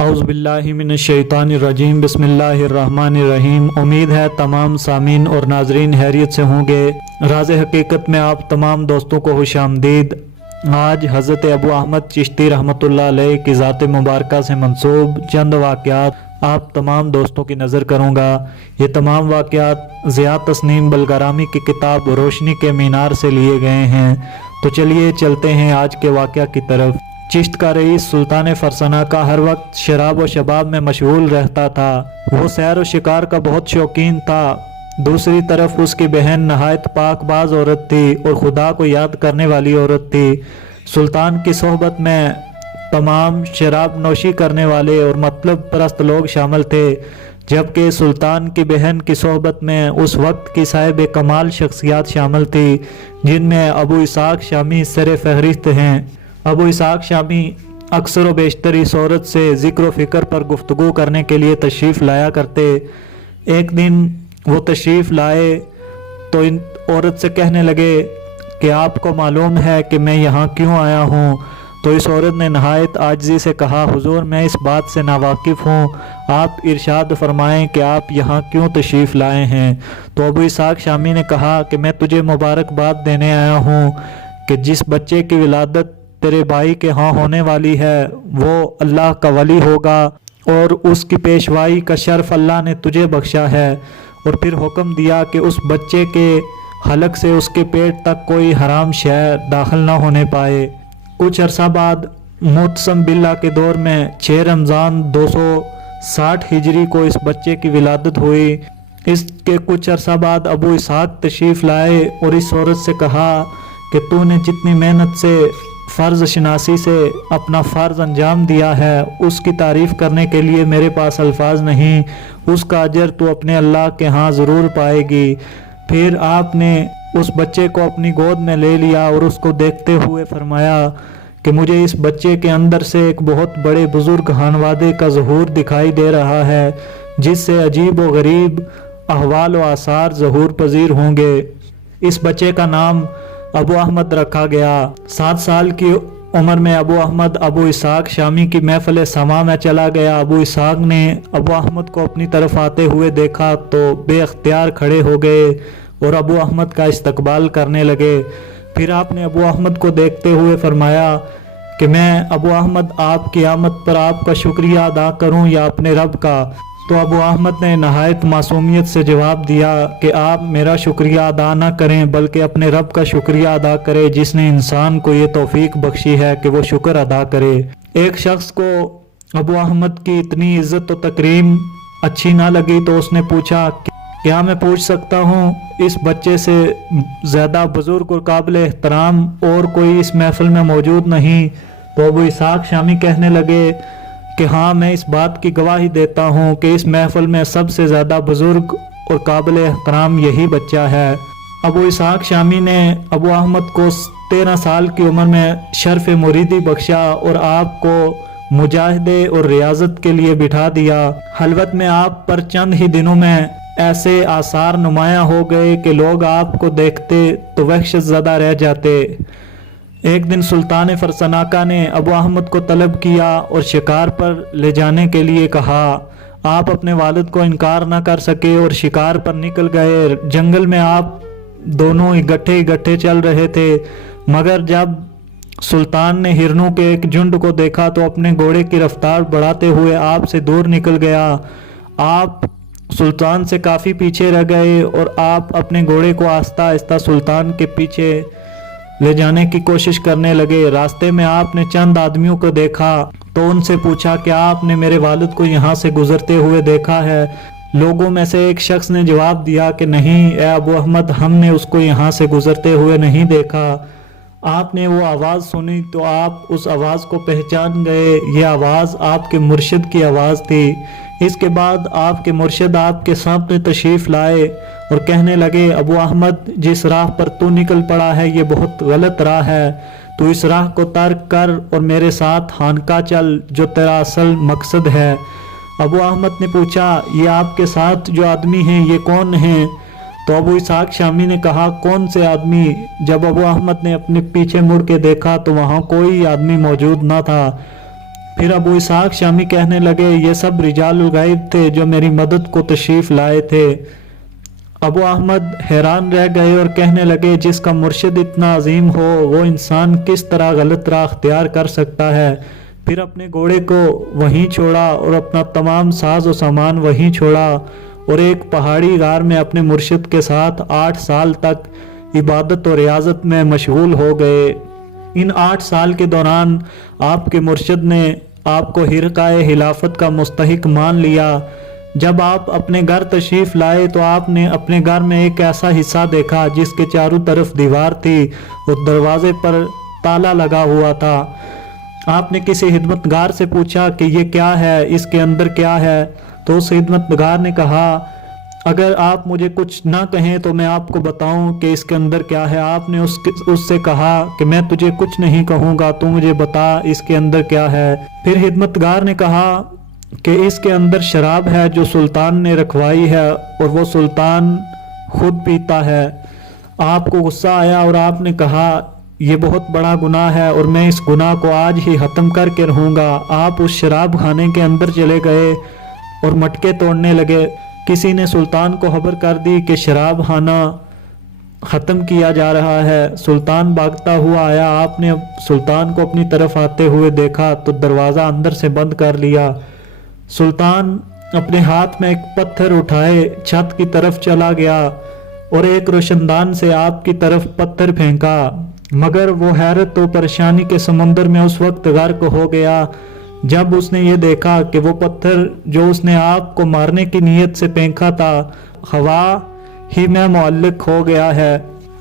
औज़ बिल्लाहि मिनश शैतानिर रजीम बिस्मिल्लाहिर्रहमानिर रहीम। उम्मीद है तमाम सामीन और नाजरीन हैरियत से होंगे। राज़ हकीकत में आप तमाम दोस्तों को खुशामदीद। आज हज़रत अबू अहमद चिश्ती रहमतुल्लाह अलैह की ज़ात मुबारका से मंसूब चंद वाक़यात आप तमाम दोस्तों की नज़र करूँगा। ये तमाम वाक़यात ज़िया तस्नीम बलगरामी की किताब रोशनी के मीनार से लिए गए हैं। तो चलिए चलते हैं आज के वाक़या की तरफ। चिश्त का रईस सुल्तान फरसना का हर वक्त शराब व शबाब में मशगूल रहता था। वो सैर व शिकार का बहुत शौकीन था। दूसरी तरफ उसकी बहन नहायत पाकबाज औरत थी और खुदा को याद करने वाली औरत थी। सुल्तान की सोहबत में तमाम शराब नोशी करने वाले और मतलब परस्त लोग शामिल थे, जबकि सुल्तान की बहन की सोहबत में उस वक्त की साहिब कमाल शख्सियात शामिल थी, जिनमें अबू इसाक शामी सर फहरिस्त हैं। अबू इसाक शामी अक्सर व बेशतर इस औरत से ज़िक्र व फ़िक्र पर गुफ्तगू करने के लिए तशरीफ़ लाया करते। एक दिन वो तशरीफ़ लाए तो इन औरत से कहने लगे कि आपको मालूम है कि मैं यहाँ क्यों आया हूँ। तो इस औरत ने नहायत आजिज़ी से कहा, हुजूर मैं इस बात से नावाकिफ़ हूँ, आप इरशाद फरमाएं कि आप यहाँ क्यों तशरीफ़ लाए हैं। तो अबू इसाक शामी ने कहा कि मैं तुझे मुबारकबाद देने आया हूँ कि जिस बच्चे की विलादत तेरे भाई के यहाँ होने वाली है वो अल्लाह का वली होगा और उसकी पेशवाई का शर्फ अल्लाह ने तुझे बख्शा है। और फिर हुक्म दिया कि उस बच्चे के हलक से उसके पेट तक कोई हराम शय दाखिल ना होने पाए। कुछ अरसा बाद मुतसम बिल्ला के दौर में 6 रमज़ान 260 हिजरी को इस बच्चे की विलादत हुई। इसके कुछ अरसा बाद अबू इसहाक तशरीफ़ लाए और इस औरत से कहा कि तूने जितनी मेहनत से फ़र्ज़ शनासी से अपना फ़र्ज़ अंजाम दिया है उसकी तारीफ़ करने के लिए मेरे पास अल्फाज नहीं, उसका अजर तू अपने अल्लाह के यहाँ ज़रूर पाएगी। फिर आपने उस बच्चे को अपनी गोद में ले लिया और उसको देखते हुए फरमाया कि मुझे इस बच्चे के अंदर से एक बहुत बड़े बुज़ुर्ग खानवादे का ज़हूर दिखाई दे रहा है, जिससे अजीब व गरीब अहवाल व आसार ज़हूर पजीर होंगे। इस बच्चे का नाम अबू अहमद रखा गया। 7 साल की उम्र में अबू अहमद अबू इसाक शामी की महफिल समा में चला गया। अबू इसाक ने अबू अहमद को अपनी तरफ आते हुए देखा तो बेख्तियार खड़े हो गए और अबू अहमद का इस्तकबाल करने लगे। फिर आपने अबू अहमद को देखते हुए फरमाया कि मैं अबू अहमद आपकी आमद पर आपका शुक्रिया अदा करूं या अपने रब का। तो अबू अहमद ने नहायत मासूमियत से जवाब दिया कि आप मेरा शुक्रिया अदा न करें बल्कि अपने रब का शुक्रिया अदा करें, जिसने इंसान को ये तौफीक बख्शी है कि वो शुक्र अदा करे। एक शख्स को अबू अहमद की इतनी इज्जत और तकरीम अच्छी ना लगी तो उसने पूछा, क्या मैं पूछ सकता हूँ इस बच्चे से ज़्यादा बुजुर्ग और काबिल एहतराम और कोई इस महफिल में मौजूद नहीं? तो अबू इसाक शामी कहने लगे कि हाँ, मैं इस बात की गवाही देता हूँ कि इस महफिल में सबसे ज़्यादा बुजुर्ग और काबिल एहतराम यही बच्चा है। अबू इसाक शामी ने अबू अहमद को 13 साल की उम्र में शर्फ मुरीदी बख्शा और आपको मुजाहिदे और रियाजत के लिए बिठा दिया। हलवत में आप पर चंद ही दिनों में ऐसे आसार नुमाया हो गए कि लोग आपको देखते तो वहशत ज़दा रह जाते। एक दिन सुल्तान फरसनाका ने अबू अहमद को तलब किया और शिकार पर ले जाने के लिए कहा। आप अपने वालिद को इनकार न कर सके और शिकार पर निकल गए। जंगल में आप दोनों इकट्ठे चल रहे थे, मगर जब सुल्तान ने हिरनों के एक झुंड को देखा तो अपने घोड़े की रफ्तार बढ़ाते हुए आपसे दूर निकल गया। आप सुल्तान से काफ़ी पीछे रह गए और आप अपने घोड़े को आहिस्ता आहिस्ता सुल्तान के पीछे ले जाने की कोशिश करने लगे। रास्ते में आपने चंद आदमियों को देखा तो उनसे पूछा, क्या आपने मेरे वालिद को यहाँ से गुजरते हुए देखा है? लोगों में से एक शख्स ने जवाब दिया कि नहीं ए अबू अहमद, हमने उसको यहाँ से गुजरते हुए नहीं देखा। आपने वो आवाज़ सुनी तो आप उस आवाज़ को पहचान गए। ये आवाज़ आपके मुर्शिद की आवाज़ थी। इसके बाद आपके मुर्शिद आपके सामने तशरीफ़ लाए और कहने लगे, अबू अहमद, जिस राह पर तू निकल पड़ा है ये बहुत गलत राह है। तू इस राह को तर्क कर और मेरे साथ खानका चल, जो तेरा असल मकसद है। अबू अहमद ने पूछा, ये आपके साथ जो आदमी हैं ये कौन हैं? तो अबू इसाक शामी ने कहा, कौन से आदमी? जब अबू अहमद ने अपने पीछे मुड़ के देखा तो वहाँ कोई आदमी मौजूद न था। फिर अबू इसहाक शामी कहने लगे, ये सब रिजालुल गैब थे जो मेरी मदद को तशरीफ़ लाए थे। अबू अहमद हैरान रह गए और कहने लगे, जिसका मुर्शिद इतना अजीम हो वो इंसान किस तरह गलत राह अख्तियार कर सकता है। फिर अपने घोड़े को वहीं छोड़ा और अपना तमाम साज व सामान वहीं छोड़ा और एक पहाड़ी गार में अपने मुर्शिद के साथ 8 साल तक इबादत और रियाजत में मशगूल हो गए। इन 8 साल के दौरान आपके मुर्शिद ने आपको हिरकाए हिलाफत का मुस्तहिक मान लिया। जब आप अपने घर तशरीफ़ लाए तो आपने अपने घर में एक ऐसा हिस्सा देखा जिसके चारों तरफ दीवार थी और दरवाजे पर ताला लगा हुआ था। आपने किसी खिदमतगार से पूछा कि ये क्या है, इसके अंदर क्या है? तो उस खिदमतगार ने कहा, अगर आप मुझे कुछ ना कहें तो मैं आपको बताऊं कि इसके अंदर क्या है। आपने उससे कहा कि मैं तुझे कुछ नहीं कहूँगा, तू मुझे बता इसके अंदर क्या है। फिर खिदमतगार ने कहा कि इसके अंदर शराब है जो सुल्तान ने रखवाई है और वो सुल्तान खुद पीता है। आपको गुस्सा आया और आपने कहा, ये बहुत बड़ा गुनाह है और मैं इस गुनाह को आज ही ख़त्म करके रहूँगा। आप उस शराब खाने के अंदर चले गए और मटके तोड़ने लगे। किसी ने सुल्तान को खबर कर दी कि शराब खाना ख़त्म किया जा रहा है। सुल्तान भागता हुआ आया। आपने सुल्तान को अपनी तरफ आते हुए देखा तो दरवाज़ा अंदर से बंद कर लिया। सुल्तान अपने हाथ में एक पत्थर उठाए छत की तरफ चला गया और एक रोशनदान से आपकी तरफ पत्थर फेंका, मगर वो हैरत और परेशानी के समुंदर में उस वक्त गर्क हो गया जब उसने ये देखा कि वो पत्थर जो उसने आपको मारने की नीयत से फेंका था हवा ही में मुअल्लिक हो गया है।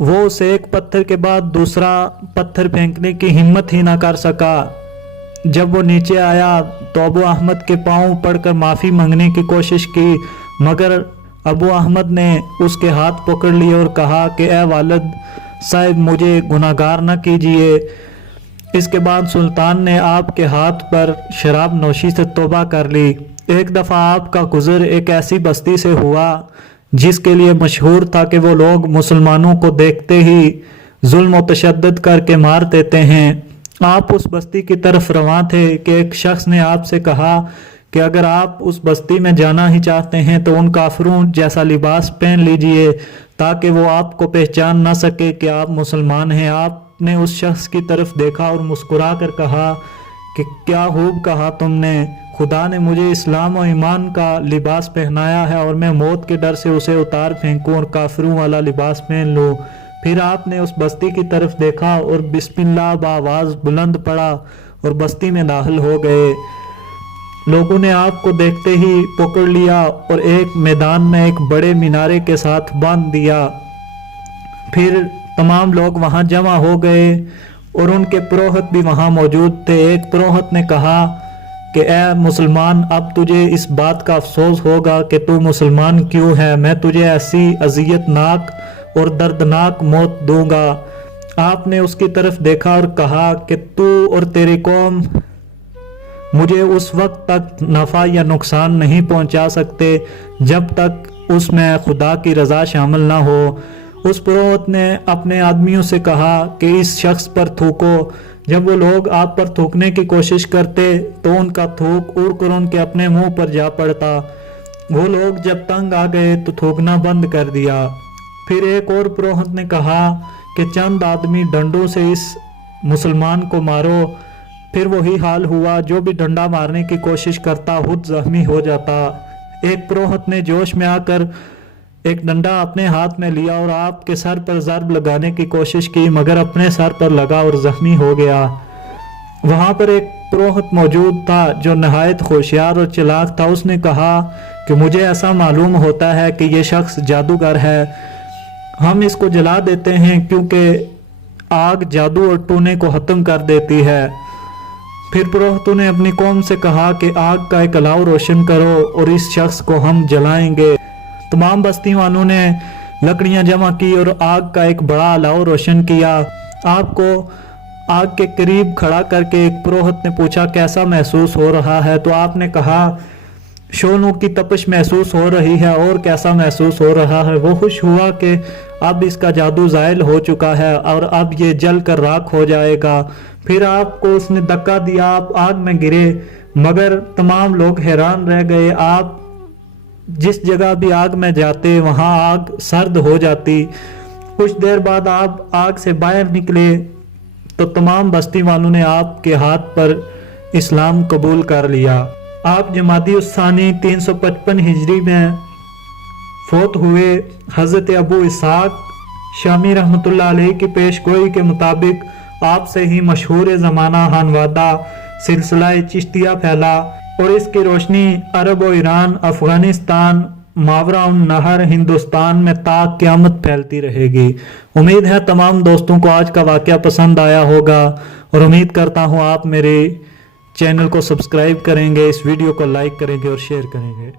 वो उसे एक पत्थर के बाद दूसरा पत्थर फेंकने की हिम्मत ही ना कर सका। जब वो नीचे आया तो अबू अहमद के पांव पड़कर माफ़ी मांगने की कोशिश की, मगर अबू अहमद ने उसके हाथ पकड़ लिए और कहा कि ए वालिद साहब, मुझे गुनाहगार न कीजिए। इसके बाद सुल्तान ने आपके हाथ पर शराब नोशी से तौबा कर ली। एक दफ़ा आपका गुज़र एक ऐसी बस्ती से हुआ जिसके लिए मशहूर था कि वो लोग मुसलमानों को देखते ही जुल्म व तशद्दुद करके मार देते हैं। आप उस बस्ती की तरफ रवां थे कि एक शख्स ने आपसे कहा कि अगर आप उस बस्ती में जाना ही चाहते हैं तो उन काफिरों जैसा लिबास पहन लीजिए ताकि वो आपको पहचान ना सके कि आप मुसलमान हैं। आपने उस शख्स की तरफ देखा और मुस्कुरा कर कहा कि क्या खूब कहा तुमने, खुदा ने मुझे इस्लाम और ईमान का लिबास पहनाया है और मैं मौत के डर से उसे उतार फेंकूं और काफिरों वाला लिबास पहन लूं। फिर आपने उस बस्ती की तरफ देखा और बिस्मिल्लाह बावाज़ बुलंद पड़ा और बस्ती में दाखिल हो गए। लोगों ने आपको देखते ही पकड़ लिया और एक मैदान में एक बड़े मीनारे के साथ बांध दिया। फिर तमाम लोग वहां जमा हो गए और उनके पुरोहित भी वहां मौजूद थे। एक पुरोहित ने कहा कि ए मुसलमान, अब तुझे इस बात का अफसोस होगा कि तू मुसलमान क्यों है। मैं तुझे ऐसी अजियतनाक और दर्दनाक मौत दूंगा। आपने उसकी तरफ देखा और कहा कि तू और तेरी कौम मुझे उस वक्त तक नफ़ा या नुकसान नहीं पहुंचा सकते जब तक उसमें खुदा की रज़ा शामिल ना हो। उस पुरोहित ने अपने आदमियों से कहा कि इस शख्स पर थूको। जब वो लोग आप पर थूकने की कोशिश करते तो उनका थूक उड़कर उनके अपने मुंह पर जा पड़ता। वो लोग जब तंग आ गए तो थूकना बंद कर दिया। फिर एक और पुरोहित ने कहा कि चंद आदमी डंडों से इस मुसलमान को मारो। फिर वही हाल हुआ, जो भी डंडा मारने की कोशिश करता खुद जख्मी हो जाता। एक पुरोहित ने जोश में आकर एक डंडा अपने हाथ में लिया और आपके सर पर ज़रब लगाने की कोशिश की, मगर अपने सर पर लगा और जख्मी हो गया। वहाँ पर एक पुरोहित मौजूद था जो नहायत होशियार और चालाक था। उसने कहा कि मुझे ऐसा मालूम होता है कि ये शख्स जादूगर है, हम इसको जला देते हैं क्योंकि आग जादू और टूने को ख़त्म कर देती है। फिर पुरोहितों ने अपनी कौम से कहा कि आग का एक अलाव रोशन करो और इस शख्स को हम जलाएंगे। तमाम बस्ती वालों ने लकड़ियां जमा की और आग का एक बड़ा अलाव रोशन किया। आपको आग के करीब खड़ा करके एक पुरोहित ने पूछा कैसा महसूस हो रहा है, तो आपने कहा शोलों की तपिश महसूस हो रही है और कैसा महसूस हो रहा है। वो खुश हुआ कि अब इसका जादू ज़ायल हो चुका है और अब ये जल कर राख हो जाएगा। फिर आपको उसने धक्का दिया, आप आग में गिरे, मगर तमाम लोग हैरान रह गए। आप जिस जगह भी आग में जाते वहाँ आग सर्द हो जाती। कुछ देर बाद आप आग से बाहर निकले तो तमाम बस्ती वालों ने आपके हाथ पर इस्लाम कबूल कर लिया। आप जमादी उस्सानी 355 हिजरी में फोत हुए। हज़रत अबू इसहाक शामी रहमतुल्लाह अलैह की पेशगोई के मुताबिक आपसे ही मशहूर ज़माना हनवादा सिलसिला चिश्तिया फैला और इसकी रोशनी अरब और ईरान, अफ़गानिस्तान, मावरा नहर, हिंदुस्तान में ताक क़यामत फैलती रहेगी। उम्मीद है तमाम दोस्तों को आज का वाक़या पसंद आया होगा और उम्मीद करता हूँ आप मेरे चैनल को सब्सक्राइब करेंगे, इस वीडियो को लाइक करेंगे और शेयर करेंगे।